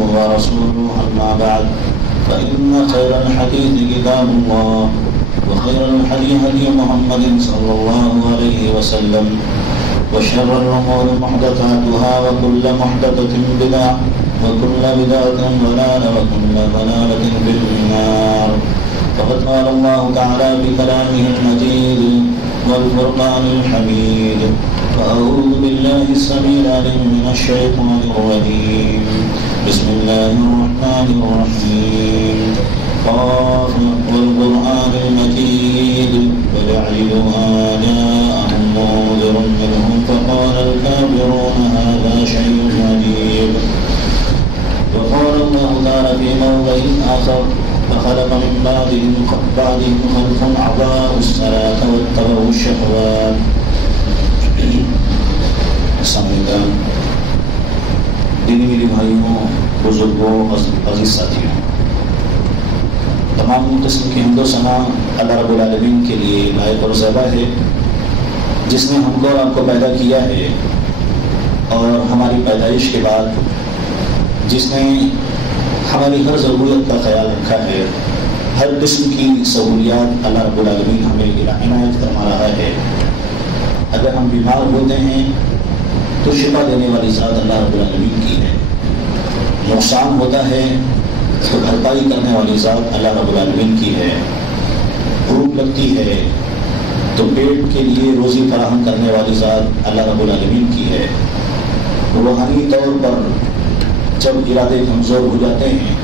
ورسوله أما بعد فإن خير الحديث كتاب الله وخير الهدي هدي محمد صلى الله عليه وسلم وشر الأمور محدثاتها وكل محدثة بدعة وكل بدعة ضلالة وكل ضلالة في النار. فقد قال الله تعالى بكلامه المجيد والفرقان الحميد. فأعوذ بالله السميع العليم من الشيطان الرجيم. بسم الله الرحمن الرحيم. قاف والقرآن المجيد بل عجبوا أن جاءهم منذر منهم فقال الكافرون هذا شيء عجيب. وقال الله تعالى في موضع آخر فخلق من بعدهم خلف أضاعوا الصلاة واتبعوا الشهوات. السلام علیکم دینی میری بھائیوں، بزرگوں، عزیز ساتھیوں، تمام قسم کی حمد و ثنا اللہ رب العالمین کے لیے لائق اور زیبا ہے، جس نے ہم کو اور آپ کو پیدا کیا ہے، اور ہماری پیدائش کے بعد جس نے ہماری ہر ضرورت کا خیال رکھا ہے، ہر قسم کی سہولیات اللہ رب العالمین ہمیں عنایت فرما رہا ہے۔ اگر ہم بیمار ہوتے ہیں تو شفا دینے والی ذات اللہ رب العالمین کی ہے، نقصان ہوتا ہے تو بھرپائی کرنے والی ذات اللہ رب العالمین کی ہے، بھوک لگتی ہے تو پیٹ کے لیے روزی فراہم کرنے والی ذات اللہ رب العالمین کی ہے۔ روحانی طور پر جب ارادے کمزور ہو جاتے ہیں،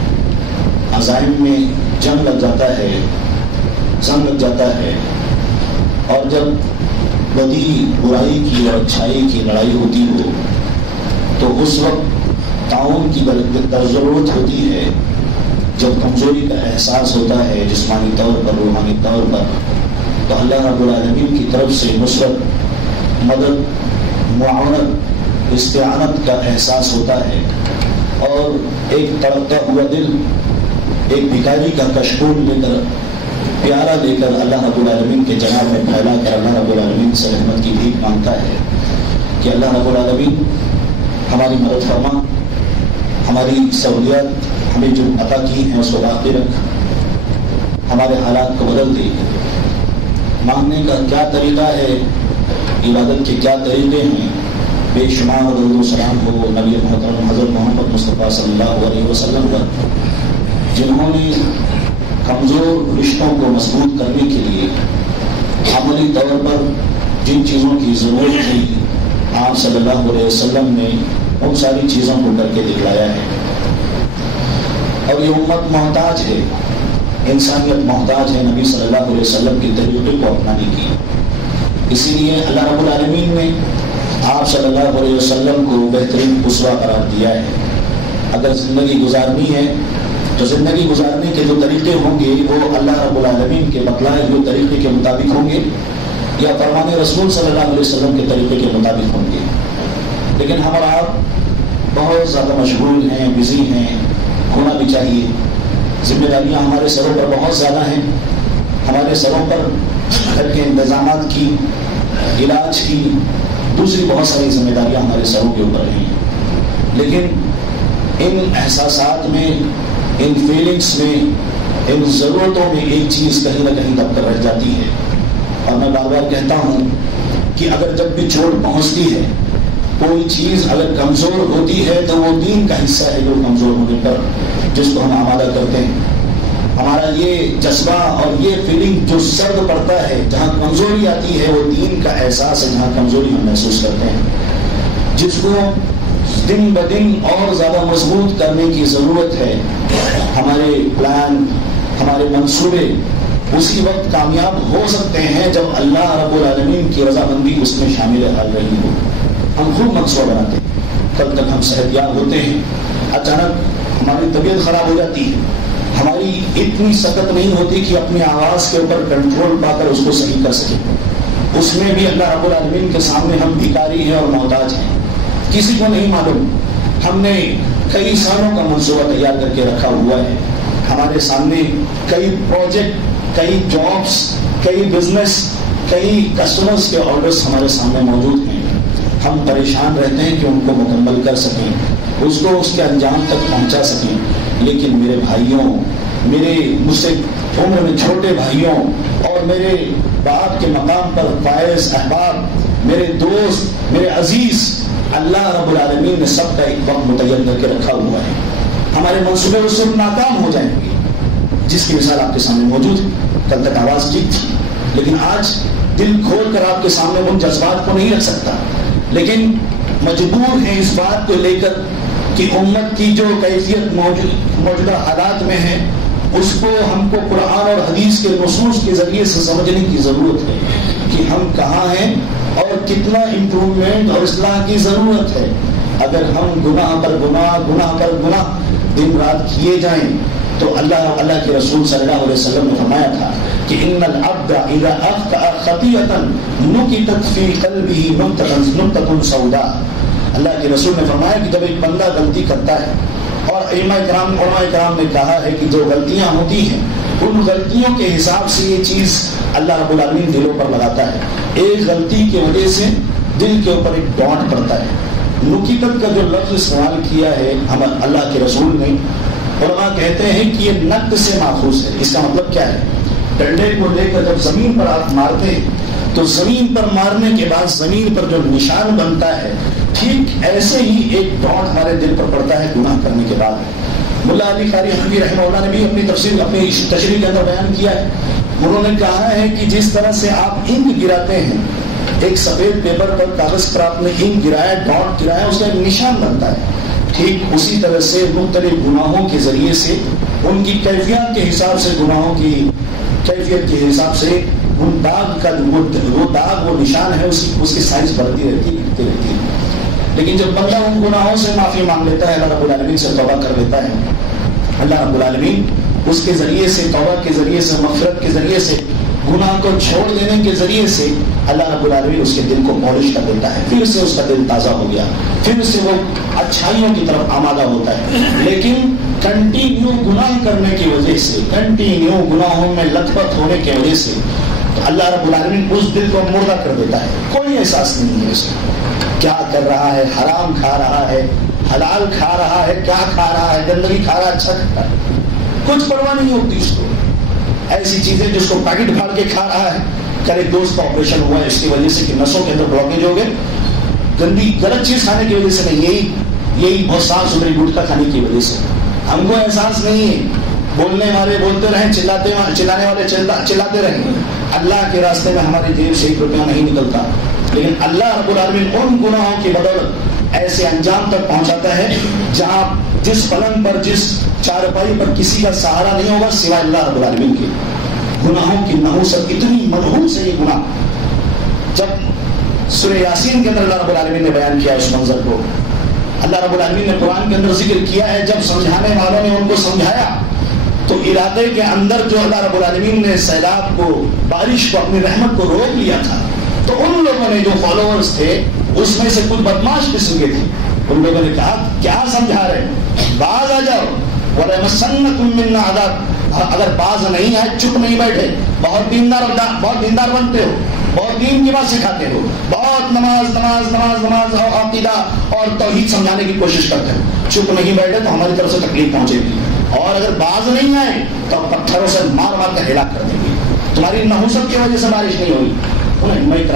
عزائم میں جنگ لگ جاتا ہے، زنگ لگ جاتا ہے، اور جب بدی برائی کی اور اچھائی کی لڑائی ہوتی ہو تو اس وقت تعاون کی ضرورت ہوتی ہے۔ جب کمزوری کا احساس ہوتا ہے جسمانی طور پر، روحانی طور پر، تو اللہ رب العالمین کی طرف سے نصرت، مدد، معاونت، استعانت کا احساس ہوتا ہے، اور ایک تڑپتا ہوا دل ایک بھکاری کا کشکول لے کر، پیارا لے کر اللہ رب العالمین کے جناب میں پھیلا کر اللہ رب العالمین سے رحمت کی بھیک مانگتا ہے کہ اللہ رب العالمین ہماری مدد فرما، ہماری سہولیات ہمیں جو عطا کی ہیں اس کو باقی رکھ، ہمارے حالات کو بدل دے۔ مانگنے کا کیا طریقہ ہے، عبادت کے کیا طریقے ہیں، بے شمار درود و سلام ہو نبی محترم حضرت محمد مصطفیٰ صلی اللہ علیہ وسلم پر، جنہوں نے کمزور رشتوں کو مضبوط کرنے کے لیے عملی طور پر جن چیزوں کی ضرورت تھی آپ صلی اللہ علیہ وسلم نے ان ساری چیزوں کو کر کے دکھلایا ہے۔ اور یہ امت محتاج ہے، انسانیت محتاج ہے نبی صلی اللہ علیہ وسلم کی طریقے کو اپنانے کی۔ اسی لیے اللہ رب العالمین نے آپ صلی اللہ علیہ وسلم کو بہترین اسوہ قرار دیا ہے۔ اگر زندگی گزارنی ہے تو زندگی گزارنے کے جو طریقے ہوں گے وہ اللہ رب العالمین کے بتلائے ہوئے طریقے کے مطابق ہوں گے یا فرمان رسول صلی اللہ علیہ وسلم کے طریقے کے مطابق ہوں گے۔ لیکن ہم اور آپ بہت زیادہ مشغول ہیں، بزی ہیں، ہونا بھی چاہیے۔ ذمہ داریاں ہمارے سروں پر بہت زیادہ ہیں، ہمارے سروں پر گھر کے انتظامات کی، علاج کی، دوسری بہت ساری ذمہ داریاں ہمارے سروں کے اوپر ہیں۔ لیکن ان احساسات میں، ان فیلنگس میں، ان ضرورتوں میں ایک چیز کہیں نہ کہیں دب کر رہ جاتی ہے۔ اور میں بار بار کہتا ہوں کہ اگر جب بھی چوٹ پہنچتی ہے، کوئی چیز اگر کمزور ہوتی ہے تو وہ دین کا حصہ ہے جو کمزور ہونے پر جس کو ہم آمادہ کرتے ہیں۔ ہمارا یہ جذبہ اور یہ فیلنگ جو سرد پڑتا ہے، جہاں کمزوری آتی ہے وہ دین کا احساس ہے، جہاں کمزوری ہم محسوس کرتے ہیں، جس کو دن بدن اور زیادہ مضبوط کرنے کی ضرورت ہے۔ ہمارے پلان، ہمارے منصوبے اسی وقت کامیاب ہو سکتے ہیں جب اللہ رب العالمین کی رضامندی اس میں شامل حال رہی ہو۔ ہم خوب منصوبہ بناتے ہیں، تب تک ہم صحت یاب ہوتے ہیں، اچانک ہماری طبیعت خراب ہو جاتی ہے، ہماری اتنی سخت نہیں ہوتی کہ اپنی آواز کے اوپر کنٹرول پا کر اس کو صحیح کر سکیں۔ اس میں بھی اللہ رب العالمین کے سامنے ہم بھکاری ہیں اور محتاج ہیں، کسی کو نہیں معلوم۔ ہم نے کئی سالوں کا منصوبہ تیار کر کے رکھا ہوا ہے، ہمارے سامنے کئی پروجیکٹ، کئی جابس، کئی بزنس، کئی کسٹمرز کے آرڈرز ہمارے سامنے موجود ہیں۔ ہم پریشان رہتے ہیں کہ ان کو مکمل کر سکیں، اس کو اس کے انجام تک پہنچا سکیں۔ لیکن میرے بھائیوں، میرے مجھ سے عمر میں چھوٹے بھائیوں اور میرے باپ کے مقام پر فائز احباب، میرے دوست، میرے عزیز، اللہ رب العالمین نے سب کا ایک وقت متعین کر کے رکھا ہوا ہے۔ ہمارے منصوبے اس سے ناکام ہو جائیں گے، جس کی مثال آپ کے سامنے موجود ہے۔ کل تک آواز ٹھیک تھی، لیکن آج دل کھول کر آپ کے سامنے ان جذبات کو نہیں رکھ سکتا، لیکن مجبور ہیں اس بات کو لے کر کہ امت کی جو کیفیت موجودہ حالات میں ہے، اس کو ہم کو قرآن اور حدیث کے نصوص کے ذریعے سے سمجھنے کی ضرورت ہے کہ ہم کہاں ہیں اور کتنا امپروومنٹ اور اصلاح کی ضرورت ہے۔ اگر ہم گناہ پر گناہ دن رات کیے جائیں تو اللہ کے رسول صلی اللہ علیہ وسلم نے فرمایا تھا کہ ان العبد اذا اخطأ خطیئۃ نکتت فی قلبہ نکتۃ سوداء۔ اللہ کے رسول نے فرمایا کہ جب ایک بندہ غلطی کرتا ہے، اور علماء کرام نے کہا ہے کہ جو غلطیاں ہوتی ہیں ان غلطیوں کے حساب سے یہ چیز اللہ رب العالمین دلوں پر لگاتا ہے۔ ایک غلطی کی وجہ سے دل کے اوپر ایک ڈانٹ پڑتا ہے۔ نکتت کا جو لفظ استعمال کیا ہے اللہ کے رسول نے، علماء کہتے ہیں کہ یہ نقد سے ماخوذ ہے۔ اس کا مطلب کیا ہے؟ ڈنڈے کو لے کر جب زمین پر آپ مارتے ہیں تو زمین پر مارنے کے بعد زمین پر جو نشان بنتا ہے، ٹھیک ایسے ہی ایک ڈانٹ ہمارے دل پر پڑتا ہے گناہ کرنے کے بعد۔ ملا علی قاری حنفی رحمہ اللہ نے بھی اپنی تفسیر اپنی تشریح کے اندر بیان کیا ہے۔ انہوں نے کہا ہے کہ جس طرح سے آپ انک گراتے ہیں، ایک سفید پیپر پر کاغذ پر آپ نے انک گرایا، ڈاٹ گرایا، اس کا ایک نشان بنتا ہے، ٹھیک اسی طرح سے مختلف گناہوں کے ذریعے سے ان کی کیفیت کے حساب سے، گناہوں کی کیفیت کے حساب سے ان داغ کا وہ داغ، وہ نشان ہے، اس کی سائز بڑھتی رہتی ہے۔ لیکن جب بندہ ان گناہوں سے معافی مانگ لیتا ہے، اللہ رب العالمین سے توبہ کر لیتا ہے، اللہ رب العالمین اس کے ذریعے سے، توبہ کے ذریعے سے، مغفرت کے ذریعے سے، گناہ کو چھوڑ دینے کے ذریعے سے اللہ رب العالمین اس کے دل کو پالش کر دیتا ہے، پھر سے اس کا دل تازہ ہو گیا، پھر سے وہ اچھائیوں کی طرف آمادہ ہوتا ہے۔ لیکن کنٹینیو گناہ کرنے کی وجہ سے، کنٹینیو گناہوں میں لت پت ہونے کی وجہ سے اللہ رب العالمین اس دل کو مردہ کر دیتا ہے، کوئی احساس نہیں ہے اسے کیا کر رہا ہے، حرام کھا رہا ہے، حلال کھا رہا ہے، کیا کھا رہا ہے، گندگی کھا رہا ہے، اچھا کھا رہا ہے، کچھ پرواہ نہیں ہوتی اس کو۔ ایسی چیزیں جس کو پیکٹ پھاڑ کے کھا رہا ہے، کل ایک دوست کا آپریشن ہوا ہے اس کی وجہ سے کہ نسوں کے اندر بلاکیج ہو گئے، گندی غلط چیز کھانے کی وجہ سے نہیں، یہی بہت صاف ستھری گٹکا کھانے کی وجہ سے۔ ہم کو احساس نہیں ہے، بولنے والے بولتے رہیں، چلانے والے چلاتے رہیں، اللہ کے راستے میں ہماری جیب سے 1 روپیہ نہیں نکلتا، لیکن اللہ رب العالمین ان گناہوں کی بدولت ایسے انجام تک پہنچاتا ہے جہاں جس پلنگ پر، جس چارپائی پر کسی کا سہارا نہیں ہوگا سوائے اللہ رب العالمین کے۔ گناہوں کی نحوست اتنی منحوس ہے یہ گناہ۔ جب سورہ یاسین کے اندر اللہ رب العالمین نے بیان کیا اس منظر کو، اللہ رب العالمین نے قرآن کے اندر ذکر کیا ہے، جب سمجھانے والوں نے ان کو سمجھایا تو علاقے کے اندر جو اللہ رب العالمین نے سیلاب کو، بارش کو، اپنی رحمت کو روک لیا تھا، تو ان لوگوں نے جو فالوورز تھے اس میں سے کچھ بدماش قسم کے تھے، ان لوگوں نے کہا کیا سمجھا رہے، باز آ جاؤ، وَلَيَمَسَّنَّكُم مِّنَّا عَذَابٌ۔ اگر باز نہیں آئے، چپ نہیں بیٹھے، بہت دیندار بنتے ہو، بہت دین کی بات سکھاتے ہو، بہت نماز عقیدہ اور توحید سمجھانے کی کوشش کرتے ہو، چپ نہیں بیٹھے تو ہماری طرف سے تکلیف پہنچے گی، اور اگر باز نہیں آئے تو پتھروں سے مار مار کر ہلاک کر دیں گے، تمہاری نحوست کی وجہ سے بارش نہیں ہوئی۔ انبیاء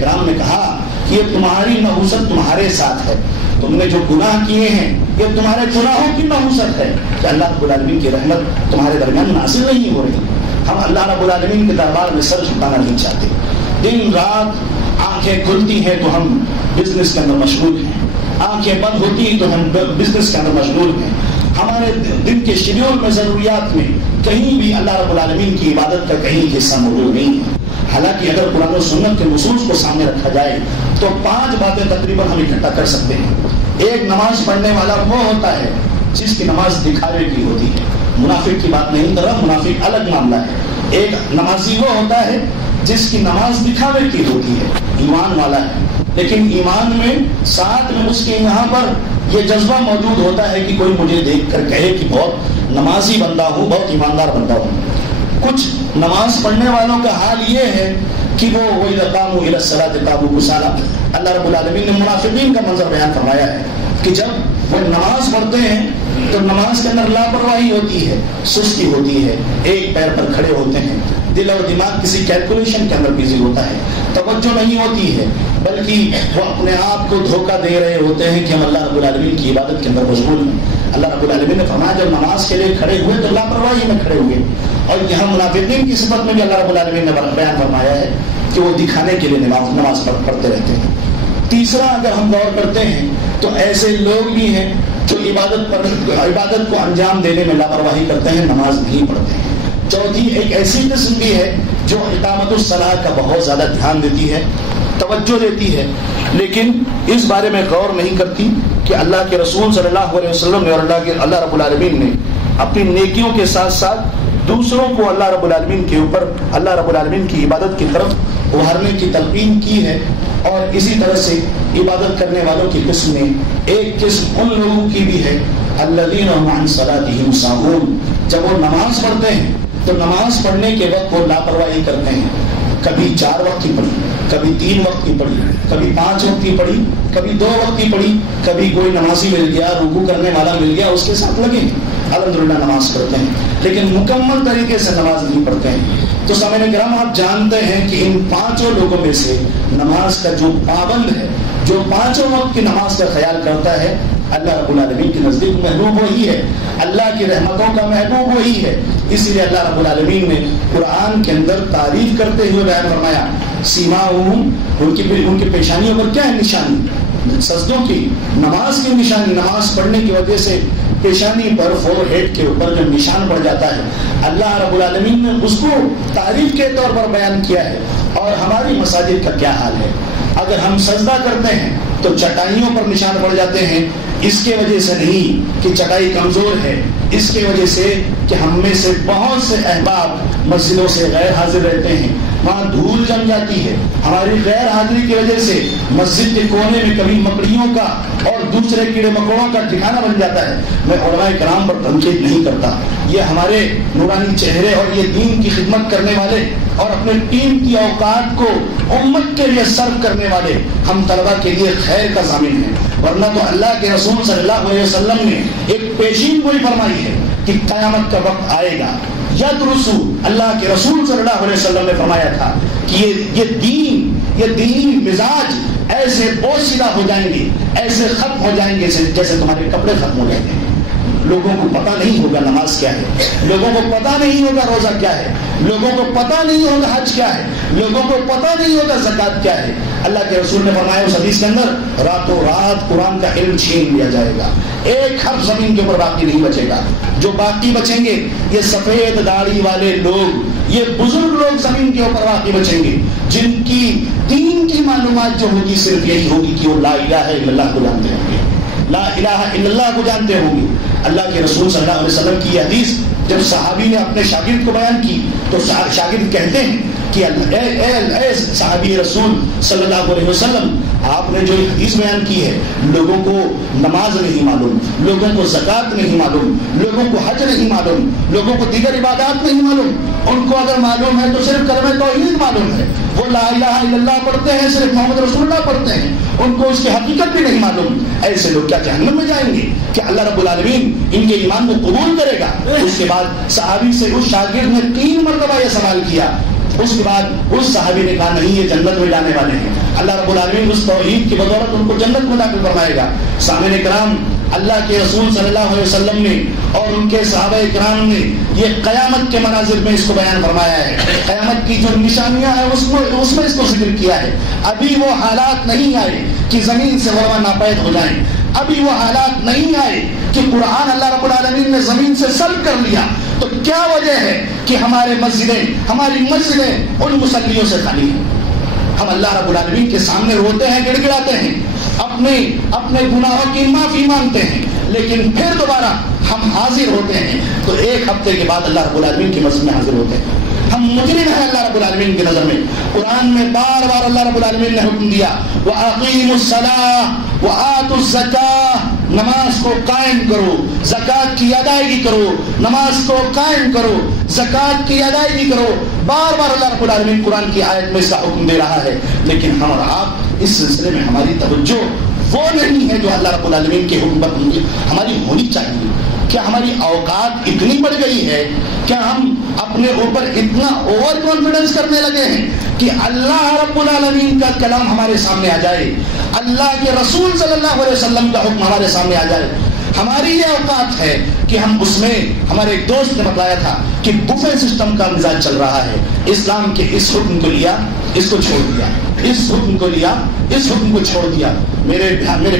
کرام نے کہا کہ یہ تمہاری نحوست تمہارے ساتھ ہے، تم نے جو گناہ کیے ہیں یہ تمہارے گناہوں کی نحوست ہے کہ اللہ رب العالمین کی رحمت تمہارے درمیان نازل نہیں ہو رہی۔ ہم اللہ رب العالمین کے دربار میں سر جھکانا نہیں چاہتے، دن رات آنکھیں کھلتی ہیں تو ہم بزنس کے اندر مشغول ہیں، آنکھیں بند ہوتی ہیں تو ہم بزنس کے اندر مشغول ہیں، ہمارے دن کے شیڈیول میں، ضروریات میں کہیں بھی اللہ رب العالمین کی عبادت کا کہیں حصہ موجود نہیں ہے۔ حالانکہ اگر قرآن و سنت کے نصوص کو سامنے رکھا جائے تو 5 باتیں تقریباً ہم اکٹھا کر سکتے ہیں۔ ایک، نماز پڑھنے والا وہ ہوتا ہے جس کی نماز دکھاوے کی ہوتی ہے، منافق کی بات نہیں کر رہا، منافق الگ معاملہ ہے۔ ایک نمازی وہ ہوتا ہے جس کی نماز دکھاوے کی ہوتی ہے، ایمان والا ہے، لیکن ایمان میں ساتھ میں اس کے یہاں پر یہ جذبہ موجود ہوتا ہے کہ کوئی مجھے دیکھ کر کہے کہ بہت نمازی بندہ ہوں، بہت ایماندار بندہ ہوں۔ کچھ نماز پڑھنے والوں کا حال یہ ہے کہ وہ وَإِذَا قَامُوا إِلَى الصَّلَاةِ قَامُوا كُسَالَىٰ۔ اللہ رب العالمین نے منافقین کا منظر بیان فرمایا ہے کہ جب وہ نماز پڑھتے ہیں تو نماز کے اندر لاپرواہی ہوتی ہے، سستی ہوتی ہے، ایک پیر پر کھڑے ہوتے ہیں، دل اور دماغ کسی کیلکولیشن کے اندر بزی ہوتا ہے، توجہ نہیں ہوتی ہے، بلکہ وہ اپنے آپ کو دھوکہ دے رہے ہوتے ہیں کہ ہم اللہ رب العالمین کی عبادت کے اندر مشغول ہیں۔ اللہ رب العالمین نے فرمایا جب نماز کے لیے کھڑے ہوئے تو لاپرواہی میں کھڑے ہوئے، اور یہاں منافقین کی صفت میں بھی اللہ رب العالمین نے بیان فرمایا ہے کہ وہ دکھانے کے لیے نماز پڑھتے رہتے ہیں۔ تیسرا اگر ہم غور کرتے ہیں تو ایسے لوگ بھی ہیں جو عبادت کو انجام دینے میں لاپرواہی کرتے ہیں، نماز نہیں پڑھتے ہیں۔ چوتھی ایک ایسی قسم بھی ہے جو اقامت الصلاۃ کا بہت زیادہ دھیان دیتی ہے، توجہ دیتی ہے، لیکن اس بارے میں غور نہیں کرتی کہ اللہ کے رسول صلی اللہ علیہ وسلم نے اور اللہ رب العالمین نے اپنی نیکیوں کے ساتھ ساتھ دوسروں کو اللہ رب العالمین کے اوپر اللہ رب العالمین کی عبادت کی طرف ابھارنے کی تلقین کی ہے۔ اور اسی طرح سے عبادت کرنے والوں کی قسم میں ایک قسم ان لوگوں کی بھی ہے الذین هم عن صلاتهم ساہون، جب وہ نماز پڑھتے ہیں تو نماز پڑھنے کے وقت وہ لاپرواہی کرتے ہیں، کبھی 4 وقت کی پڑھی، کبھی 3 وقت کی پڑھی، کبھی 5 وقت کی پڑھی، کبھی 2 وقت کی پڑھی، کبھی کوئی نمازی مل گیا، رکوع کرنے والا مل گیا، اس کے ساتھ لگے الحمدللہ نماز پڑھتے ہیں، لیکن مکمل طریقے سے نماز نہیں پڑھتے ہیں۔ تو سامعین کرام آپ جانتے ہیں کہ ان 5 لوگوں میں سے نماز کا جو پابند ہے، جو 5 وقت کی نماز کا خیال کرتا ہے، اللہ رب العالمین کے نزدیک محبوب وہی ہے، اللہ کی رحمتوں کا محبوب وہی ہے۔ اسی لیے اللہ رب العالمین نے قرآن کے اندر تعریف کرتے ہوئے بیان فرمایا سیماہم، ان کی پیشانیوں پر کیا ہے نشانی، سجدوں کی، نماز کی نشانی، نماز پڑھنے کی وجہ سے پیشانی پر فور ہیڈ کے اوپر جو نشان پڑ جاتا ہے، اللہ رب العالمین نے اس کو تعریف کے طور پر بیان کیا ہے۔ اور ہماری مساجد کا کیا حال ہے، اگر ہم سجدہ کرتے ہیں تو چٹائیوں پر نشان پڑ جاتے ہیں، اس کے وجہ سے نہیں کہ چٹائی کمزور ہے، اس کے وجہ سے کہ ہم میں سے بہت سے احباب مسجدوں سے غیر حاضر رہتے ہیں، وہاں دھول جم جاتی ہے، ہماری غیر حاضری کی وجہ سے مسجد کے کونے میں کبھی مکڑیوں کا اور دوسرے کیڑے مکوڑوں کا ٹھکانہ بن جاتا ہے۔ میں علماء کرام پر تنقید نہیں کرتا، یہ ہمارے نورانی چہرے اور یہ دین کی خدمت کرنے والے اور اپنے ٹیم کی اوقات کو امت کے لیے صرف کرنے والے ہم طلبہ کے لیے خیر کا ضامن ہے، ورنہ تو اللہ کے رسول صلی اللہ علیہ وسلم نے ایک پیشین گوئی فرمائی ہے کہ قیامت کا وقت آئے گا، یدرسو، اللہ کے رسول صلی اللہ علیہ وسلم نے فرمایا تھا کہ یہ دینی مزاج ایسے بوسیدہ ہو جائیں گے، ایسے ختم ہو جائیں گے جیسے تمہارے کپڑے ختم ہو جاتے ہیں۔ لوگوں کو پتہ نہیں ہوگا نماز کیا ہے، لوگوں کو پتہ نہیں ہوگا روزہ کیا ہے، لوگوں کو پتہ نہیں ہوگا حج کیا ہے، لوگوں کو پتہ نہیں ہوگا زکوٰۃ کیا ہے۔ اللہ کے رسول نے فرمایا اس حدیث کے اندر راتوں رات قرآن کا علم چھین لیا جائے گا، ایک حرف زمین کے اوپر باقی نہیں بچے گا، جو باقی بچیں گے یہ سفید داڑھی والے لوگ، یہ بزرگ لوگ زمین کے اوپر باقی بچیں گے، جن کی دین کی معلومات جو ہوگی صرف یہی ہوگی کہ وہ لا الہ الا اللہ کو جانتے ہوں گے، لا الہ الا اللہ کو جانتے ہوں گے۔ اللہ کے رسول صلی اللہ علیہ وسلم کی یہ حدیث جب صحابی نے اپنے شاگرد کو بیان کی تو شاگرد کہتے ہیں کہ اے صحابی رسول صلی اللہ علیہ وسلم، آپ نے جو حدیث بیان کی ہے، لوگوں کو نماز نہیں معلوم، لوگوں کو زکوٰۃ نہیں معلوم، لوگوں کو حج نہیں معلوم، لوگوں کو دیگر عبادات نہیں معلوم، ان کو اگر معلوم ہے تو صرف کلمہ توحید معلوم ہے، وہ لا الہ الا اللہ پڑھتے ہیں، صرف محمد رسول اللہ پڑھتے ہیں، ان کو اس کی حقیقت بھی نہیں معلوم، ایسے لوگ کیا جہنم میں جائیں گے؟ کہ اللہ رب العالمین ان کے ایمان کو قبول کرے گا؟ اس کے بعد صحابی سے اس شاگرد نے 3 مرتبہ یہ سوال کیا، اس کے بعد اس صحابی نے کہا نہیں یہ جنت میں جانے والے ہیں، اللہ رب العالمین اس توحید کی بدولت ان کو جنت میں داخل فرمائے گا۔ سامعین کرام، اللہ کے رسول صلی اللہ علیہ وسلم نے اور ان کے صحابہ کرام نے یہ قیامت کے مناظر میں اس کو بیان فرمایا ہے، قیامت کی جو نشانیاں ہیں اس میں اس کو ذکر کیا ہے۔ ابھی وہ حالات نہیں آئے کہ زمین سے غربا ناپید ہو جائیں، ابھی وہ حالات نہیں آئے کہ قرآن اللہ رب العالمین نے زمین سے سلب کر لیا، تو کیا وجہ ہے کہ ہماری مسجدیں ان مصلیوں سے خالی ہیں؟ ہم اللہ رب العالمین کے سامنے روتے ہیں، گڑ گڑاتے ہیں، اپنے گناہوں کی معافی مانگتے ہیں، لیکن پھر دوبارہ ہم حاضر ہوتے ہیں تو 1 ہفتے کے بعد اللہ رب العالمین کی مسجد میں حاضر ہوتے ہیں۔ ہم مجرم ہیں اللہ رب العالمین کی نظر میں۔ قرآن میں بار بار اللہ رب العالمین نے حکم دیا وَأَقِيمُوا الصَّلَاةَ وَآتُوا الزَّكَاةَ، نماز کو قائم کرو، زکوٰۃ کی ادائیگی کرو، نماز کو قائم کرو، زکوٰۃ کی ادائیگی کرو۔ بار بار اللہ رب العالمین قرآن کی آیت میں اس کا حکم دے رہا ہے، لیکن ہم اور آپ اس سلسلے میں ہماری توجہ وہ نہیں ہے جو اللہ رب العالمین کے حکم پر ہماری ہونی چاہیے. کیا ہماری اوقات اتنی بڑھ گئی ہے؟ کیا ہم اپنے اوپر اتنا اوور کانفیڈنس کرنے لگے ہیں کہ اللہ رب العالمین کا کلام ہمارے سامنے آ جائے, اللہ کے رسول صلی اللہ علیہ وسلم کا حکم ہمارے سامنے آ جائے؟ ہماری یہ اوقات ہے کہ ہم اس میں, ہمارے ایک دوست نے بتایا تھا کہ بفے سسٹم کا مزاج چل رہا ہے. اسلام کے اس حکم کو لیا, اس کو چھوڑ دیا, اس حکم کو لیا, اس حکم کو چھوڑ دیا. میرے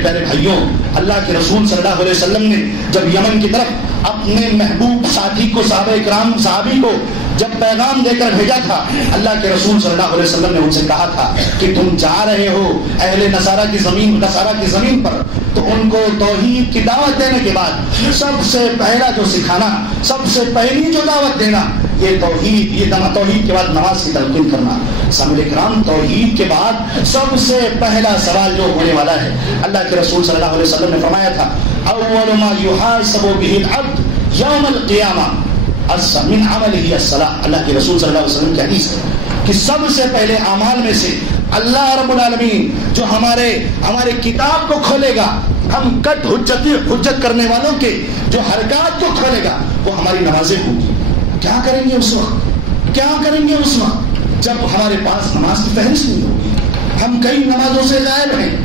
پیارے بھائیوں, اللہ کے رسول صلی اللہ علیہ وسلم نے جب یمن کی طرف اپنے محبوب ساتھی کو, صحابی کو جب پیغام دے کر بھیجا تھا, اللہ کے رسول صلی اللہ علیہ وسلم نے ان سے کہا تھا کہ تم جا رہے ہو اہل نصارہ کی زمین پر, تو ان کو توحید کی دعوت دینے کے بعد سب سے پہلا جو سکھانا, سب سے پہلی جو دعوت دینا, یہ توحید کے بعد نماز کی تلقین کرنا. سامعین کرام, توحید کے بعد سب سے پہلا سوال جو ہونے والا ہے, اللہ کے رسول صلی اللہ علیہ وسلم نے فرمایا تھا اول ما يحاسب به العبد یوم القیامہ من عمله الصلاۃ. اللہ کے رسول صلی اللہ علیہ وسلم کی حدیث ہے کہ سب سے پہلے اعمال میں سے اللہ رب العالمین جو ہمارے کتاب کو کھولے گا, ہم حجت کرنے والوں کے جو حرکات کو کھولے گا, وہ ہماری نمازیں ہوں گی. کیا کریں گے اس وقت؟ کیا کریں گے اس وقت جب ہمارے پاس نماز کی فہرست نہیں ہوگی؟ ہم کئی نمازوں سے غائب ہیں.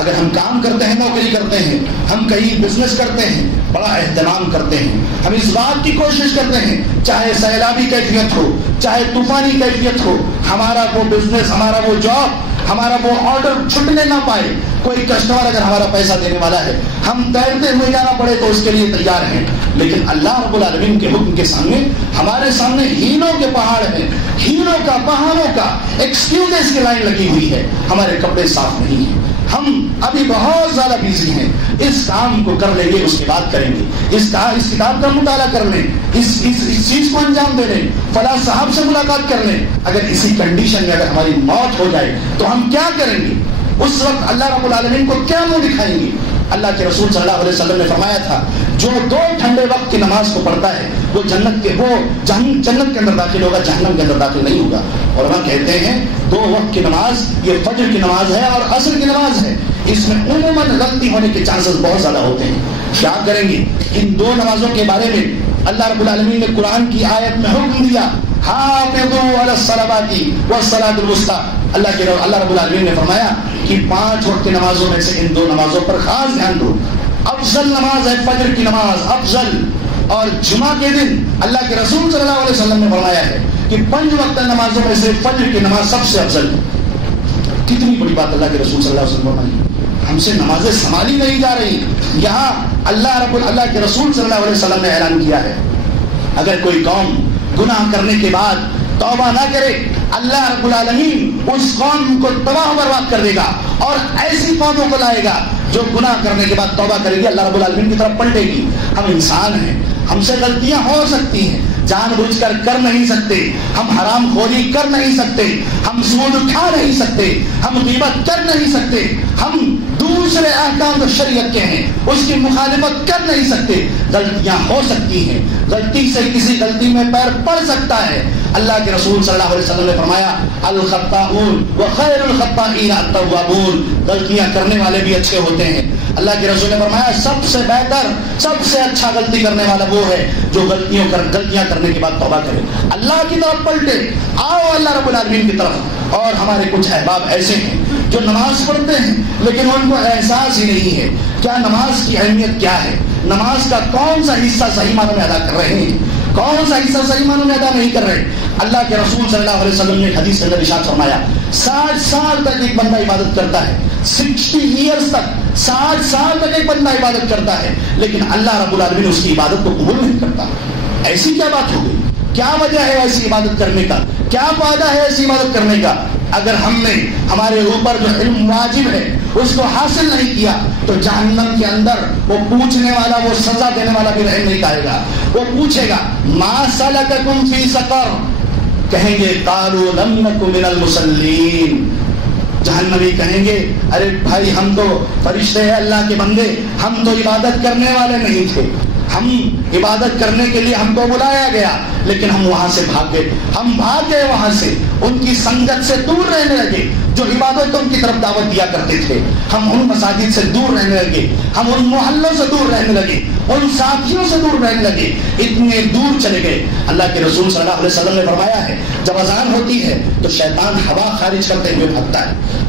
اگر ہم کام کرتے ہیں, نوکری کرتے ہیں, ہم کہیں بزنس کرتے ہیں, بڑا اہتمام کرتے ہیں, ہم اس بات کی کوشش کرتے ہیں چاہے سیلابی کیفیت ہو, چاہے طوفانی کیفیت ہو, ہمارا وہ بزنس, ہمارا وہ جاب, ہمارا وہ آرڈر چھٹنے نہ پائے. کوئی کسٹمر اگر ہمارا پیسہ دینے والا ہے, ہم تیرتے ہوئے جانا پڑے تو اس کے لیے تیار ہیں. لیکن اللہ رب العالمین کے حکم کے سامنے ہمارے سامنے ہیلوں کے پہاڑ ہیں, ہیلوں کا, بہانوں کا, ایکسکیوزز کی لائن لگی ہوئی ہے. ہمارے کپڑے صاف نہیں ہیں, ہم ابھی بہت زیادہ بیزی ہیں, اس کام کو کر لیں گے, اس کے بعد کریں گے, اس کتاب کا مطالعہ کر لیں, اس چیز کو انجام دے لیں, فلاں صاحب سے ملاقات کر لیں. اگر اسی کنڈیشن میں اگر ہماری موت ہو جائے تو ہم کیا کریں گے؟ اس وقت اللہ رب العالمین کو کیا منہ دکھائیں گے؟ اللہ کے رسول صلی اللہ علیہ وسلم نے فرمایا تھا جو 2 ٹھنڈے وقت کی نماز کو پڑھتا ہے وہ جنت کے اندر داخل ہوگا, جہنم کے اندر داخل نہیں ہوگا. اور ہم کہتے ہیں 2 وقت کی نماز یہ فجر کی نماز ہے اور عصر کی نماز ہے, اس میں عموماً غلطی ہونے کے چانسز بہت زیادہ ہوتے ہیں. کیا کریں گے؟ ان 2 نمازوں کے بارے میں اللہ رب العالمین نے قرآن کی آیت میں حکم دیا, حافظوا علی الصلوات والصلاۃ الوسطی. اللہ رب العالمین نے فرمایا کہ 5 وقت کی نمازوں میں سے ان 2 نمازوں پر خاص دھیان دو. افضل نماز ہے فجر کی نماز, افضل. اور جمعہ کے دن اللہ کے رسول صلی اللہ علیہ وسلم نے فرمایا ہے کہ 5 وقت نمازوں میں سے فجر کی نماز سب سے افضل. کتنی بڑی بات اللہ کے رسول صلی اللہ علیہ وسلم نے فرمائی. ہم سے نمازیں سنبھالی نہیں جا رہی. یہاں اللہ کے رسول صلی اللہ علیہ وسلم نے اعلان کیا ہے اگر کوئی قوم گناہ کرنے کے بعد توبہ نہ کرے, اللہ رب العالمین اس قوم کو تباہ و برباد کر دے گا اور ایسی قوموں کو لائے گا جو گناہ کرنے کے بعد توبہ کرے گی, اللہ رب العالمین کی طرف پلٹے گی. ہم انسان ہیں, ہم سے غلطیاں ہو سکتی ہیں, جان بوجھ کر نہیں سکتے, ہم حرام خوری کر نہیں سکتے, ہم سود کھا نہیں سکتے, ہم غیبت کر نہیں سکتے, ہم دوسرے احکام جو شریعت کے ہیں اس کی مخالفت کر نہیں سکتے. غلطیاں ہو سکتی ہیں, غلطی سے کسی غلطی میں پیر پڑ سکتا ہے. اللہ کے رسول صلی اللہ علیہ وسلم نے فرمایا الخطاؤون وخیر الخطائین التوابون, غلطیاں کرنے والے بھی اچھے ہوتے ہیں. اللہ کے رسول نے فرمایا سب سے بہتر, سب سے اچھا غلطی کرنے والا وہ ہے جو غلطیاں کرنے کے بعد توبہ کرے, اللہ کی طرف پلٹے. آؤ اللہ رب العالمین کی طرف. اور ہمارے کچھ احباب ایسے ہیں جو نماز پڑھتے ہیں لیکن ان کو احساس ہی نہیں ہے کیا نماز کی اہمیت کیا ہے, نماز کا کون سا حصہ صحیح معنوں میں ادا کر رہے ہیں, کون سا حصہ صحیح معنوں میں ادا نہیں کر رہے. اللہ کے رسول صلی اللہ علیہ وسلم نے حدیث کے اندر ارشاد فرمایا 60 سال تک ایک بندہ عبادت کرتا ہے, 60 ایئرز تک, 60 سال تک ایک بندہ عبادت کرتا ہے لیکن اللہ رب العالمین اس کی عبادت کو قبول نہیں کرتا. ایسی کیا بات ہو گئی؟ کیا وجہ ہے ایسی عبادت کرنے کا؟ کیا فائدہ ہے ایسی عبادت کرنے کا؟ اگر ہم نے ہمارے اوپر جو علم واجب ہے اس کو حاصل نہیں کیا تو جہنم کے اندر وہ پوچھنے والا, وہ سزا دینے والا بھی رہ نہیں پائے گا. وہ پوچھے گا ما سلککم فی سقر, کہیں گے قالوا لم نک من المصلین. جہنمی کہیں گے ارے بھائی ہم تو فرشتے ہیں, اللہ کے بندے, ہم تو عبادت کرنے والے نہیں تھے, ہم عبادت کرنے کے لیے ہم کو بلایا گیا لیکن ہم وہاں سے بھاگ گئے, ہم بھاگ گئے وہاں سے, ان کی سنگت سے دور رہنے لگے, جو عبادتوں کی طرف دعوت دیا کرتے تھے، ہم ان مساجد سے دور رہنے لگے، ہم ان محلوں سے دور رہنے لگے، ان ساتھیوں سے دور رہنے لگے، اتنے دور چلے گئے۔ اللہ کے رسول صلی اللہ علیہ وسلم نے فرمایا ہے جب اذان ہوتی ہے تو شیطان ہوا خارج کرتے ہوئے بھگتا ہے۔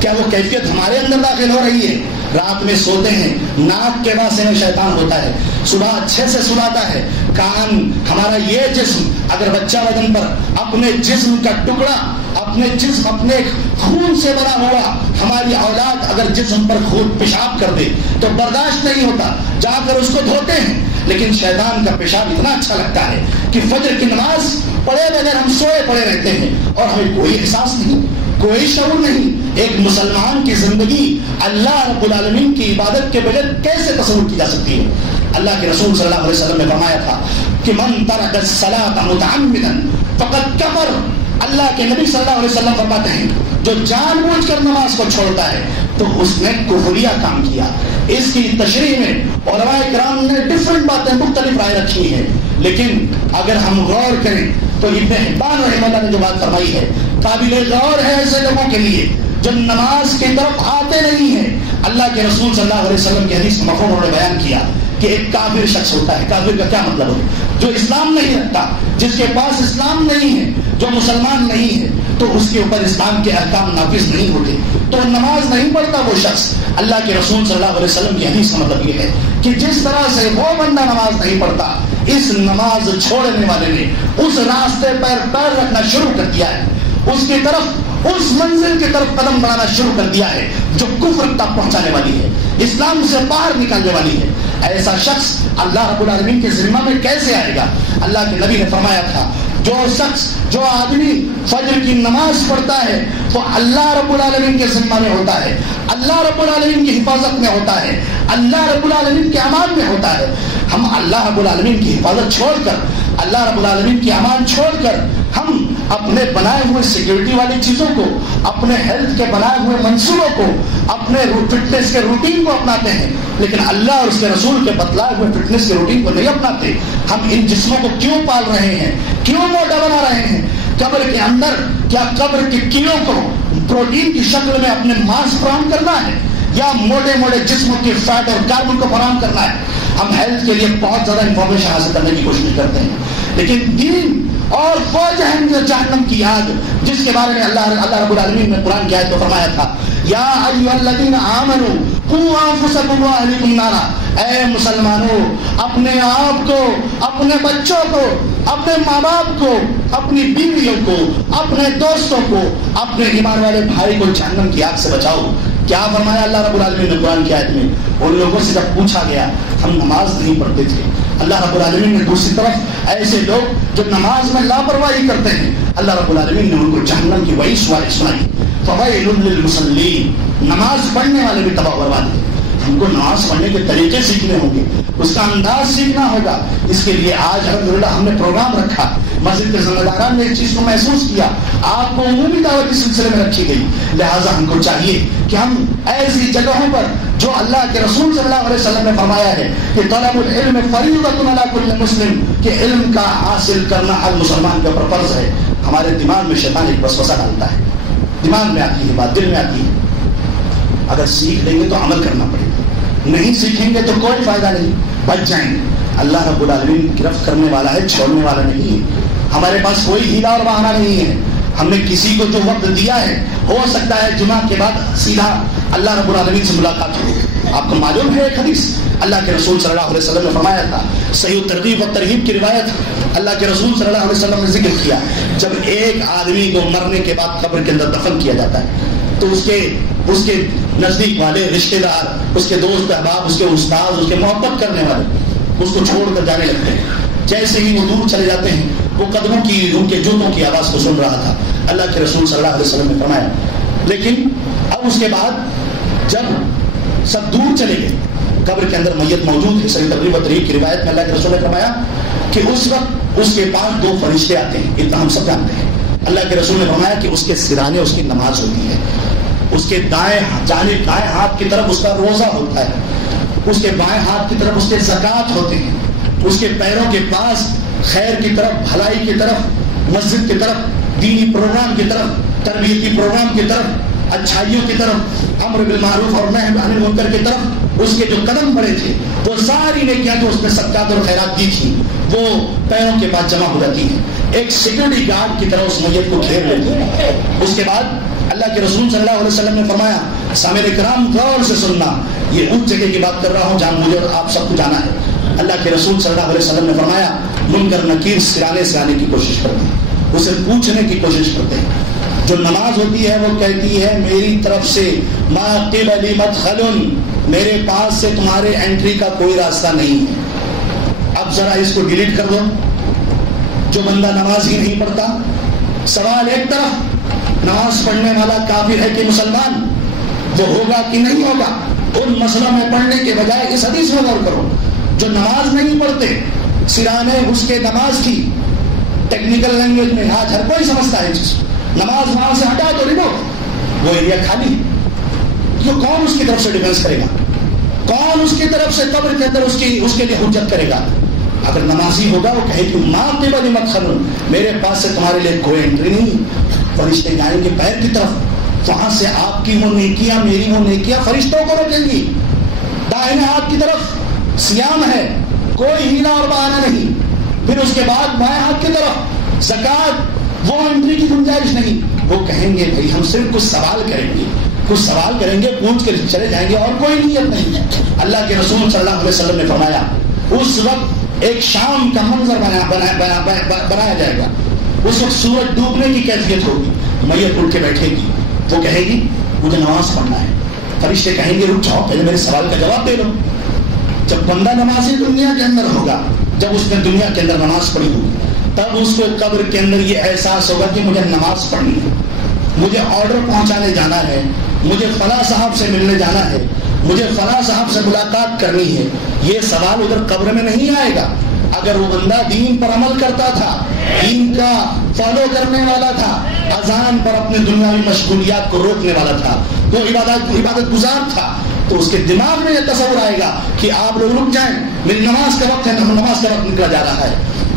کیا وہ کیفیت ہمارے اندر داخل ہو رہی ہے؟ رات میں سوتے ہیں، ناک کے واسطے میں شیطان ہوتا ہے، صبح اچھے سے سلاتا ہے، کان، ہمارا یہ جسم، اگر بچہ بدن پر اپنے جسم کا ٹکڑا، اپنے جسم، اپنے خون سے بنا ہوا ہماری اولاد اگر جسم پر خون پیشاب کر دے تو برداشت نہیں ہوتا، جا کر اس کو دھوتے ہیں، لیکن شیطان کا پیشاب اتنا اچھا لگتا ہے کہ فجر کی نماز پڑھے بغیر ہم سوئے پڑے رہتے ہیں اور ہمیں کوئی احساس نہیں، کوئی شعور نہیں۔ ایک مسلمان کی زندگی اللہ رب العالمین کی عبادت کے بغیر کیسے تصور کی جا سکتی ہے؟ اللہ کے رسول صلی اللہ علیہ وسلم نے فرمایا تھا کہ من ترک الصلاۃ متعمدا فقد کفر۔ اللہ کے نبی صلی اللہ علیہ وسلم فرماتے ہیں جو جان بوجھ کر نماز کو چھوڑتا ہے تو اس نے کفریہ کام کیا۔ اس کی تشریح میں علماء کرام نے ڈفرنٹ باتیں، مختلف رائے رکھی ہیں، لیکن اگر ہم غور کریں تو ابن حبان رحمہ اللہ نے جو بات فرمائی ہے قابل غور ہے ایسے لوگوں کے لیے جو نماز کی طرف آتے نہیں ہیں۔ اللہ کے رسول صلی اللہ علیہ وسلم کی حدیث مفہوم انہوں نے بیان کیا کہ ایک کافر شخص ہوتا ہے۔ کافر کا کیا مطلب ہے؟ جو اسلام نہیں رکھتا، جس کے پاس اسلام نہیں ہے، جو مسلمان نہیں ہے، تو اس کے اوپر اسلام کے احکام نافذ نہیں ہوتے، تو نماز نہیں پڑھتا وہ شخص۔ اللہ کے رسول صلی اللہ علیہ وسلم کی حدیث کا مطلب یہ ہے کہ جس طرح سے وہ بندہ نماز نہیں پڑھتا، اس نماز چھوڑنے والے نے اس راستے پر پیر رکھنا شروع کر دیا ہے، اس کی طرف، اس منزل کی طرف قدم بڑھانا شروع کر دیا ہے جو کفر تک پہنچانے والی ہے، اسلام سے باہر نکالنے والی ہے۔ ایسا شخص اللہ رب العالمین کے ذمہ میں کیسے آئے گا؟ اللہ کے نبی نے فرمایا تھا جو شخص، جو آدمی فجر کی نماز پڑھتا ہے تو اللہ رب العالمین کے ذمہ میں ہوتا ہے، اللہ رب العالمین کی حفاظت میں ہوتا ہے، اللہ رب العالمین کے امان میں ہوتا ہے۔ ہم اللہ رب العالمین کی حفاظت چھوڑ کر، اللہ رب العالمین کی امان چھوڑ کر ہم اپنے بنائے ہوئے سیکیورٹی والی چیزوں کو، اپنے ہیلتھ کے بنائے ہوئے منصوبوں کو، اپنے فٹنس کے روٹین کو اپناتے ہیں، لیکن اللہ اور اس کے رسول کے بتلائے ہوئے فٹنس کے روٹین کو نہیں اپناتے۔ ہم ان جسموں کو کیوں پال رہے ہیں؟ کیوں موٹا بنا رہے ہیں؟ قبر کے اندر کیا قبر کے کیڑوں کو پروٹین کی شکل میں اپنے ماس فراہم کرنا ہے یا موٹے موٹے جسموں کے فیٹ اور کاربن کو فراہم کرنا ہے؟ ہم ہیلتھ کے لیے بہت زیادہ انفارمیشن حاصل کرنے کی کوشش کرتے ہیں، لیکن دین اور فوج ہے جہنم کی آگ، جس کے بارے میں اللہ رب العالمین نے قرآن کی آیت کو فرمایا تھا یا ایھا الذین آمنوا قوا انفسکم واہلیکم نارا۔ اے مسلمانوں، اپنے آپ کو، اپنے بچوں کو، اپنے ماں باپ کو، اپنی بیویوں کو، اپنے دوستوں کو، اپنے ایمان والے بھائی کو جہنم کی آگ سے بچاؤ۔ کیا فرمایا اللہ رب العالمین نے قرآن کی آیت میں؟ ان لوگوں سے جب پوچھا گیا ہم نماز نہیں پڑھتے تھے، اللہ رب العالمین نے دوسری طرف ایسے لوگ جو نماز میں لاپرواہی کرتے ہیں، اللہ رب العالمین نے ان کو جہنم کی وعید سنائی، فویل للمصلین۔ نماز پڑھنے والے بھی تباہ برباد ہیں۔ ہم کو نماز پڑھنے کے طریقے سیکھنے ہوں گے، اس کا انداز سیکھنا ہوگا۔ اس کے لیے آج الحمدللہ ہم نے پروگرام رکھا، مسجد کے ذمہ داران نے اس چیز کو محسوس کیا، آپ کو عمومی دعوت اس سلسلے میں رکھی گئی، لہٰذا ہم کو چاہیے کہ ہم ایسی جگہوں پر جو اللہ کے رسول صلی اللہ علیہ وسلم نے فرمایا ہے کہ طلب العلم فریضۃ علی کل مسلم، کہ علم کا حاصل کرنا ہر مسلمان کے اوپر فرض ہے۔ ہمارے دماغ میں شیطان ایک وسوسہ ڈالتا ہے، دماغ میں آتی ہے بات، دل میں آتی ہے، اگر سیکھ لیں گے تو عمل کرنا پڑے گا، نہیں سیکھیں گے تو کوئی فائدہ نہیں، بچ جائیں گے۔ اللہ رب العالمین گرفت کرنے والا ہے، چھوڑنے والا نہیں ہے۔ ہمارے پاس کوئی ہیلا اور بہانہ نہیں ہے۔ ہم نے کسی کو جو وقت دیا ہے، ہو سکتا ہے جمعہ کے بعد سیدھا اللہ رب العالمین سے ملاقات ہو۔ آپ کو معلوم ہے ایک حدیث اللہ کے رسول صلی اللہ علیہ وسلم نے فرمایا تھا، صحیح ترغیب و ترہیب کی روایت، اللہ کے رسول صلی اللہ علیہ وسلم نے ذکر کیا، جب ایک آدمی کو مرنے کے بعد قبر کے اندر دفن کیا جاتا ہے تو اس کے نزدیک والے رشتہ دار، اس کے دوست احباب، اس کے استاد، اس کے محبت کرنے والے اس کو چھوڑ کر جانے لگتے ہیں۔ جیسے ہی وہ دور چلے جاتے ہیں، وہ قدموں کی، ان کے جوتوں کی آواز کو سن رہا تھا۔ اللہ کے رسول صلی اللہ علیہ وسلم نے فرمایا، لیکن اب اس کے بعد جب سب دور چلے گئے، قبر کے اندر میت موجود ہے، صحیح ترغیب و ترہیب کی روایت میں اللہ کے رسول نے فرمایا کہ اس وقت اس کے پاس دو فرشتے آتے ہیں، اتنا ہم سب جانتے ہیں۔ اللہ کے رسول نے فرمایا کہ اس کے سرانے اس کی نماز ہوتی ہے، اس کے دائیں جانب، دائیں ہاتھ کی طرف اس کا روزہ ہوتا ہے، اس کے بائیں ہاتھ کی طرف اس کے زکوٰۃ ہوتے ہیں، اس کے پیروں کے پاس خیر کی طرف، بھلائی کی طرف، مسجد کی طرف، دینی پروگرام کی طرف تربیتی پروگرام کی طرف، اچھائیوں کی طرف، امر بالمعروف اور نہی عن المنکر کی طرف اس کے جو قدم بڑھے تھے، وہ ساری نیکیاں جو اس نے صدقات اور خیرات دی تھی وہ پیروں کے پاس جمع ہو جاتی ہیں، ایک سیکورٹی گارڈ کی طرح اس میت کو گھیر لیتے ہیں۔ اس کے بعد اللہ کے رسول صلی اللہ علیہ وسلم نے فرمایا، سامعین کرام غور سے سننا، یہ اس جگہ کی بات کر رہا ہوں جہاں مجھے اور آپ سب کو جانا ہے۔ اللہ کے رسول صلی اللہ علیہ وسلم نے فرمایا، منکر نکیر سرانے سے آنے کی کوشش کرتے ہیں، اسے پوچھنے کی کوشش کرتے ہیں۔ جو نماز ہوتی ہے وہ کہتی ہے میری طرف سے ما قبلی مدخل، میرے پاس سے تمہارے انٹری کا کوئی راستہ نہیں ہے۔ اب ذرا اس کو ڈیلیٹ کر دو، جو بندہ نماز ہی نہیں پڑھتا، سوال ایک طرف نماز پڑھنے والا کافر ہے کہ مسلمان، وہ ہوگا کہ نہیں ہوگا، ان مسئلوں میں پڑھنے کے بجائے اس حدیث میں غور کرو۔ جو نماز نہیں پڑھتے، سرانے اس کے نماز کی ٹیکنیکل لینگویج میں آج ہر کوئی سمجھتا ہے چیز، نماز وہاں سے ہٹا تو ریموٹ، وہ ایریا خالی، یہ کون اس کی طرف سے ڈیفینس کرے گا؟ کون اس کی طرف سے قبر کے اندر اس کے لیے حجت کرے گا؟ اگر نمازی ہوگا وہ کہے کہ ما قبل مدخل، میرے پاس سے تمہارے لیے کوئی انٹری نہیں۔ فرشتے جائیں گے پیر کی طرف، وہاں سے آپ کی وہ نیکیاں میری وہ نیکیاں فرشتوں کو روکیں گی۔ دائیں ہاتھ کی طرف صیام ہے، کوئی ہیلا اور بہانہ نہیں۔ پھر اس کے بعد بائیں ہاتھ کی طرف زکات، وہ انٹری کی گنجائش نہیں۔ وہ کہیں گے بھائی ہم صرف کچھ سوال کریں گے، پوچھ کر چلے جائیں گے، اور کوئی نیت نہیں۔ اللہ کے رسول صلی اللہ علیہ وسلم نے فرمایا، اس وقت ایک شام کا منظر بنایا جائے گا، اس وقت سورج ڈوبنے کی کیفیت ہوگی، میت اٹھ کے بیٹھے گی، وہ کہے گی مجھے نماز پڑھنا ہے۔ فرشتے کہیں گے رک جاؤ، پہلے میرے سوال کا جواب دے لو۔ جب بندہ نمازی دنیا کے اندر ہوگا، جب اس نے دنیا کے اندر نماز پڑھی ہوگی، تب اس کو قبر کے اندر یہ احساس ہوگا کہ مجھے نماز پڑھنی ہے، مجھے آرڈر پہنچانے جانا ہے، مجھے فلاں صاحب سے ملنے جانا ہے، مجھے فلاں صاحب سے ملاقات کرنی ہے۔ یہ سوال ادھر قبر میں نہیں آئے گا۔ اگر وہ بندہ دین پر عمل کرتا تھا، دین کا فالو کرنے والا تھا، اذان پر اپنے دنیاوی مشغولیات کو روکنے والا تھا، تو عبادت گزار تھا، تو اس کے دماغ میں یہ تصور آئے گا کہ آپ لوگ رک جائیں، میری نماز کا وقت ہے، نماز کا وقت نکلا جا رہا ہے۔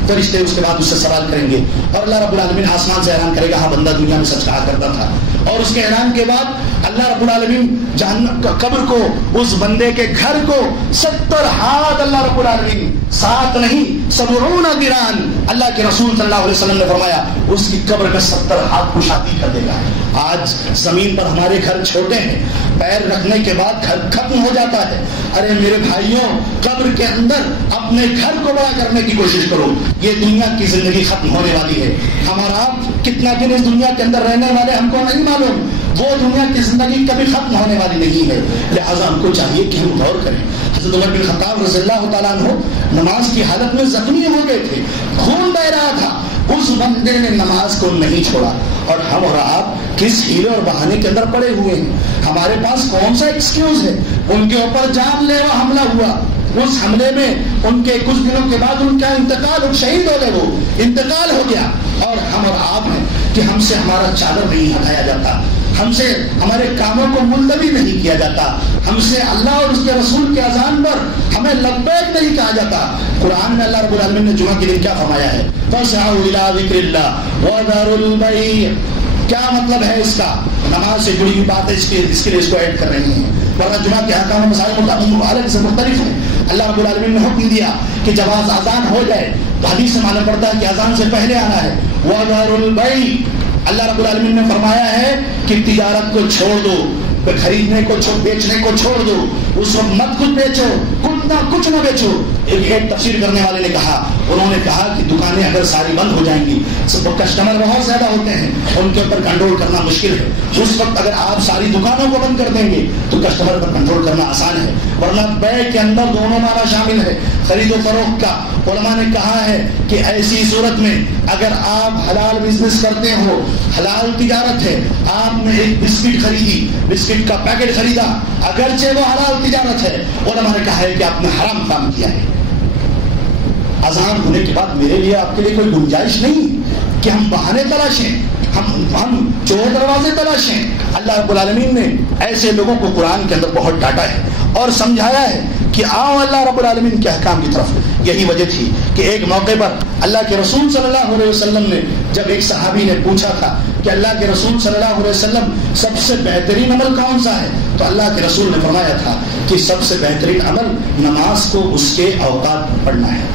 فرشتے اس کے بعد اس سے سوال کریں گے، اور اللہ رب العالمین آسمان سے اعلان کرے گا ہاں بندہ دنیا میں سچ کہا کرتا تھا۔ اور اس کے اعلان کے بعد اللہ رب العالمین جہنم قبر کو، اس بندے کے گھر کو 70 ہاتھ اللہ رب العالمین، 7 نہیں 70 ذراعاً، اللہ کے رسول صلی اللہ علیہ وسلم نے فرمایا اس کی قبر میں 70 ہاتھ کشادگی کر دے گا۔ آج زمین پر ہمارے گھر چھوٹے ہیں، پیر رکھنے کے بعد گھر ختم ہو جاتا ہے۔ ارے میرے بھائیوں، قبر کے اندر اپنے گھر کو بڑا کرنے کی کوشش کرو۔ یہ دنیا کی زندگی ختم ہونے والی ہے، ہمارا آپ کتنا دن اس دنیا کے اندر رہنے والے ہم کو نہیں معلوم، وہ دنیا کی زندگی کبھی ختم ہونے والی نہیں ہے، لہٰذا ہم کو چاہیے کہ ہم غور کریں۔ حضرت عمر بن خطاب رضی اللہ تعالیٰ عنہ نماز کی حالت میں زخمی ہو گئے تھے، خون بہ رہا تھا، اس بندے نے نماز کو نہیں چھوڑا، اور ہم اور آپ کس ہیلے اور بہانے کے اندر پڑے ہوئے ہیں؟ ہمارے پاس کون سا ایکسکیوز ہے؟ ان کے اوپر جان لیوا حملہ ہوا، اس حملے میں ان کے کچھ دنوں کے بعد ان کا انتقال، شہید ہو گئے، وہ انتقال ہو گیا، اور ہم اور آپ ہیں کہ ہم سے ہمارا چادر نہیں ہٹایا جاتا، ہم سے ہمارے کاموں کو ملتوی نہیں کیا جاتا، ہم سے اللہ اور اس کے رسول کے اذان پر ہمیں لبیک نہیں کہا جاتا۔ قرآن میں اللہ رب العالمین نے جمعہ کے دن کیا فرمایا ہے؟ فَاسْعَوْا إِلَىٰ ذِكْرِ اللَّهِ وَذَرُوا الْبَيْعَ۔ کیا مطلب ہے اس کا؟ نماز سے جڑی ہوئی بات ہے، اس کے لیے اس کو ایڈ کر رہی ہیں، ورنہ جمعہ کے احکام و مسائل الگ سے مختلف ہیں۔ اللہ رب العالمین نے حکم دیا کہ جب اذان ہو جائے تو حدیث سے معلوم پڑتا ہے کہ اذان سے پہلے آنا ہے۔ وَذَرُوا الْبَيْعَ، اللہ رب العالمین نے فرمایا ہے کہ تجارت کو چھوڑ دو، خریدنے کو بیچنے کو چھوڑ دو، اس وقت مت کچھ بیچو، کچھ نہ بیچو۔ ایک تفسیر کرنے والے نے کہا، انہوں نے کہا کہ دکانیں اگر ساری بند ہو جائیں گی، کسٹمر بہت زیادہ ہوتے ہیں، ان کے اوپر کنٹرول کرنا مشکل ہے۔ اس وقت اگر آپ ساری دکانوں کو بند کر دیں گے تو کسٹمر پر کنٹرول کرنا آسان ہے، ورنہ بیع کے اندر دونوں معنی شامل ہے، خرید و فروخت کا۔ علماء نے کہا ہے کہ ایسی صورت میں اگر آپ حلال بزنس کرتے ہو، حلال تجارت ہے، آپ نے ایک بسکٹ خریدی، بسکٹ کا پیکٹ خریدا، اگرچہ وہ حلال تجارت ہے، علماء نے کہا ہے کہ آپ نے حرام کام کیا ہے۔ اذان ہونے کے بعد میرے لیے آپ کے لیے کوئی گنجائش نہیں کہ ہم بہانے تلاشیں، ہم چور دروازے تلاشیں۔ اللہ رب العالمین نے ایسے لوگوں کو قرآن کے اندر بہت ڈانٹا ہے اور سمجھایا ہے کہ آؤ اللہ رب العالمین کے احکام کی طرف۔ یہی وجہ تھی کہ ایک موقع پر اللہ کے رسول صلی اللہ علیہ وسلم نے جب ایک صحابی نے پوچھا تھا کہ اللہ کے رسول صلی اللہ علیہ وسلم سب سے بہترین عمل کون سا ہے؟ تو اللہ کے رسول نے فرمایا تھا کہ سب سے بہترین عمل نماز کو اس کے اوقات پر پڑھنا ہے۔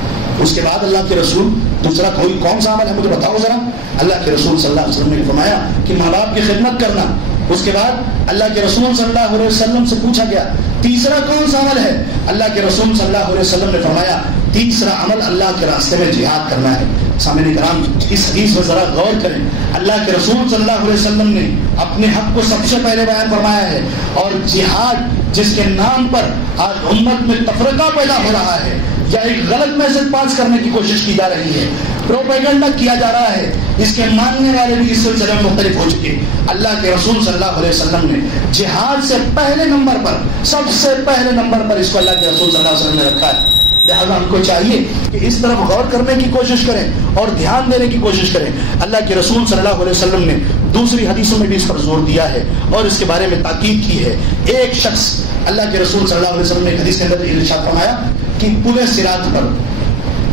اس کے بعد اللہ کے رسول دوسرا کوئی کون سا عمل ہے مجھے بتاؤ ذرا؟ اللہ کے رسول صلی اللہ علیہ وسلم نے فرمایا کہ ماں باپ کی خدمت کرنا۔ اس کے بعد اللہ کے رسول صلی اللہ علیہ وسلم سے پوچھا گیا تیسرا کون سا عمل ہے؟ اللہ کے رسول صلی اللہ علیہ وسلم نے فرمایا تیسرا عمل اللہ کے راستے میں جہاد کرنا ہے۔ سامعین کرام اس حدیث میں ذرا غور کریں، اللہ کے رسول صلی اللہ علیہ وسلم نے اپنے حق کو سب سے پہلے بیان فرمایا ہے، اور جہاد جس کے نام پر آج امت میں تفرقہ پیدا ہو رہا ہے یا ایک غلط میسج پاس کرنے کی کوشش کی جا رہی ہے، پروپیگنڈا کیا جا رہا ہے، اس کے ماننے والے بھی اس سلسلے میں مختلف ہو چکے۔ اللہ کے رسول صلی اللہ علیہ وسلم نے جہاد سے پہلے نمبر پر، سب سے پہلے نمبر پر اس کو اللہ کے رسول صلی اللہ علیہ وسلم نے رکھا ہے۔ لہذا ہم کو چاہیے کہ اس طرف غور کرنے کی کوشش کریں اور دھیان دینے کی کوشش کریں۔ اللہ کے رسول صلی اللہ علیہ وسلم نے دوسری حدیثوں میں بھی اس پر زور دیا ہے اور اس کے بارے میں تاکید کی ہے۔ ایک شخص، اللہ کے رسول صلی اللہ علیہ وسلم نے ایک حدیث کے اندر ارشاد فرمایا کہ پورے صراط پر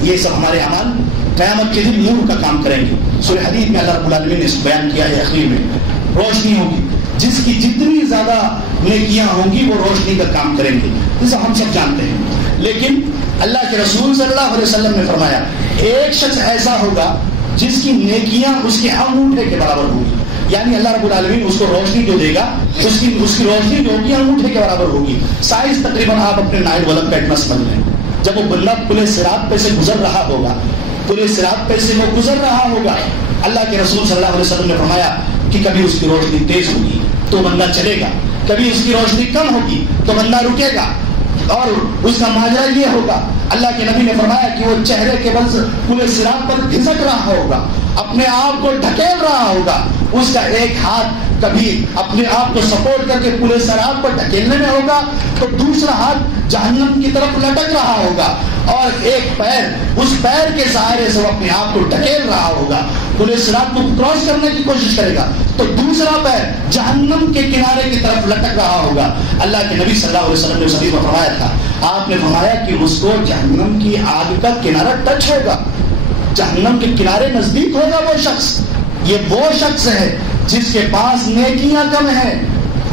یہ سب ہمارے اعمال قیامت کے دن نور کا کام کریں گے۔ سورہ حدید میں اللہ رب العالمین نے اس بیان کیا ہے، اخیر میں روشنی ہوگی، جس کی جتنی زیادہ نیکیاں ہوں گی وہ روشنی کا کام کریں گے، جسے ہم سب جانتے ہیں۔ لیکن اللہ کے رسول صلی اللہ علیہ وسلم نے فرمایا ایک شخص ایسا ہوگا جس کی نیکیاں اس کے انگوٹھے کے برابر ہوگی، یعنی اللہ رب العالمین اس کو روشنی جو دے گا اس کی روشنی جو ہوگی انگوٹھے کے برابر ہوگی۔ سائز تقریباً آپ اپنے نائب ولد کا اتنا سمجھ لیں۔ جب وہ بندہ پورے صراط پہ سے گزر رہا ہوگا، پورے صراط پہ سے وہ گزر رہا ہوگا، اللہ کے رسول صلی اللہ علیہ وسلم نے فرمایا کہ کبھی اس کی روشنی تیز ہوگی تو بندہ چلے گا، کبھی اس کی روشنی کم ہوگی تو بندہ رکے گا، اور اس کا ماجرا یہ ہوگا، اللہ کے نبی نے فرمایا کہ وہ چہرے کے بل پورے صراط پر گھسٹ رہا ہوگا، اپنے آپ کو ڈھکیل رہا ہوگا، اس کا ایک ہاتھ کبھی اپنے آپ کو سپورٹ کر کے پورے صراط پر ڈھکیلنے میں ہوگا تو دوسرا ہاتھ جہنم کی طرف لٹک رہا ہوگا، اور ایک پیر اس پیر کے سہارے سے وہ اپنے آپ کو ڈھکیل رہا ہوگا، پورے صراط کو کراس کرنے کی کوشش کرے گا تو دوسرا پیر جہنم کے کنارے کی طرف لٹک رہا ہوگا۔ اللہ کے نبی صلی اللہ علیہ وسلم نے اس حدیث میں فرمایا تھا، آپ نے فرمایا کہ اس کو جہنم کی آگ کا کنارہ ٹچ ہوگا، جہنم کے کنارے نزدیک ہوگا وہ شخص۔ یہ وہ شخص ہے جس کے پاس نیکیاں کم ہیں،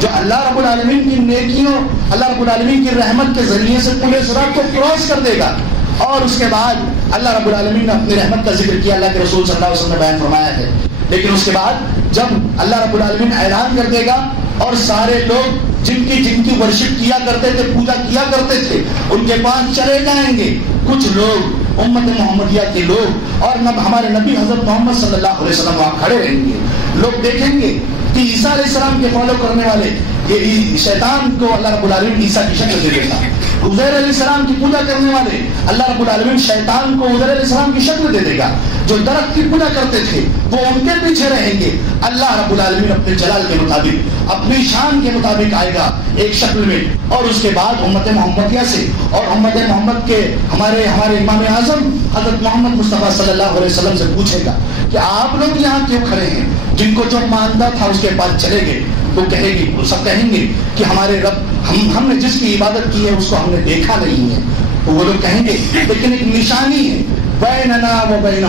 جو اللہ رب العالمین کی نیکیوں، اللہ رب العالمین کی رحمت کے ذریعے سے پورے صراط کو کراس کر دے گا۔ اور اس کے بعد اللہ رب العالمین نے اپنی رحمت کا ذکر کیا، اللہ کے رسول صلی اللہ علیہ وسلم نے بیان فرمایا ہے، لیکن اس کے بعد جب اللہ رب العالمین اعلان کر دے گا اور سارے لوگ جن کی ورشپ کیا کرتے تھے، پوجا کیا کرتے تھے، ان کے پاس چلے جائیں گے کچھ لوگ، امت محمدیہ کے لوگ، اور ہمارے نبی حضرت محمد صلی اللہ علیہ وسلم وہاں کھڑے رہیں گے۔ لوگ دیکھیں گے کہ عیسیٰ علیہ السلام کے فالو کرنے والے، یہ شیطان کو اللہ رب العالمین عیسیٰ کی شکل دے دیتا، عزیر علیہ السلام کی پوجا کرنے والے، اللہ رب العالمین شیطان کو عزیر علیہ السلام کی شکل دے دے گا۔ جو درخت کی پوجا کرتے تھے وہ ان کے پیچھے رہیں گے، اللہ رب العالمین اپنے جلال کے مطابق، اپنی شان کے مطابق آئے گا ایک شکل میں، اور اس کے بعد امت محمدیہ سے اور امت محمد کے ہمارے امام اعظم حضرت محمد مصطفیٰ صلی اللہ علیہ وسلم سے پوچھے گا کہ آپ لوگ یہاں کیوں کھڑے ہیں؟ جن کو جو مانتا تھا اس کے پاس چلے گئے، وہ کہے گی، وہ سب کہیں گے کہ ہمارے رب، ہم نے جس کی عبادت کی ہے اس کو ہم نے دیکھا نہیں ہے۔ وہ لوگ کہیں گے لیکن ایک نشانی ہے، بیننا و بینہ،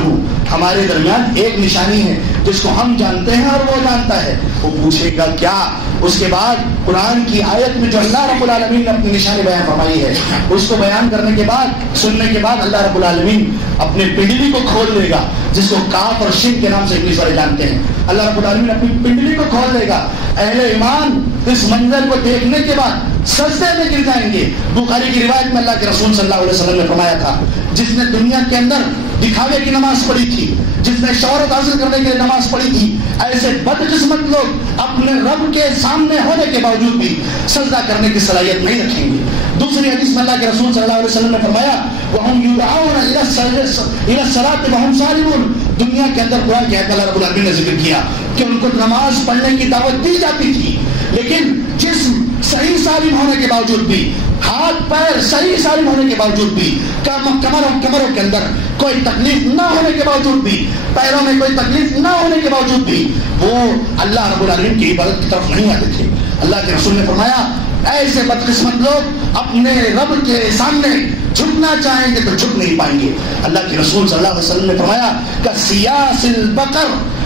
ہمارے درمیان ایک نشانی ہے جس کو ہم جانتے ہیں اور وہ جانتا ہے۔ وہ پوچھے گا کیا؟ اس کے بعد قرآن کی آیت میں جو اللہ رب العالمین نے اپنی نشانی بیان فرمائی ہے، اس کو بیان کرنے کے بعد، سننے کے بعد اللہ رب العالمین اپنے پنڈلی کو کھول دے گا، جس کو کاف اور شین کے نام سے انگلش والے جانتے ہیں۔ اللہ رب العالمین اپنی پنڈلی کو کھول دے گا، اہل ایمان اس منظر کو دیکھنے کے بعد سجدے میں گر جائیں گے۔ بخاری کی روایت میں اللہ کے رسول صلی اللہ علیہ وسلم نے فرمایا تھا، جس نے دنیا کے اندر دکھاوے کی نماز پڑھی تھی، جس نے شہرت حاصل کرنے کے لیے نماز پڑھی تھی، ایسے بدقسمت لوگ اپنے رب کے سامنے ہونے کے باوجود بھی سجدہ کرنے کی صلاحیت نہیں رکھیں گے۔ دوسری حدیث میں اللہ کے رسول صلی اللہ علیہ وسلم نے فرمایا، وَهُمْ يُدْعَوْنَ إِلَى الصَّلَاةِ وَهُمْ سَالِمُونَ۔ دنیا کے اندر قرآن کی آیت اللہ رب العالمین نے ذکر کیا کہ ان کو نماز پڑھنے کی دعوت دی جاتی تھی، لیکن جسم صحیح سالم ہونے کے باوجود بھی، ہاتھ پیر صحیح سالم ہونے کے باوجود بھی، کمروں کے اندر کوئی تکلیف نہ ہونے کے باوجود بھی، پیروں میں کوئی تکلیف نہ ہونے کے باوجود بھی، وہ اللہ رب العالمین کی عبادت کی طرف نہیں آتے تھے۔ اللہ کے رسول نے فرمایا ایسے بدقسمت لوگ اپنے رب کے سامنے جھکنا چاہیں گے تو جھک نہیں پائیں گے۔ اللہ کے رسول صلی اللہ علیہ وسلم نے فرمایا کہ سیاس البقر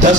10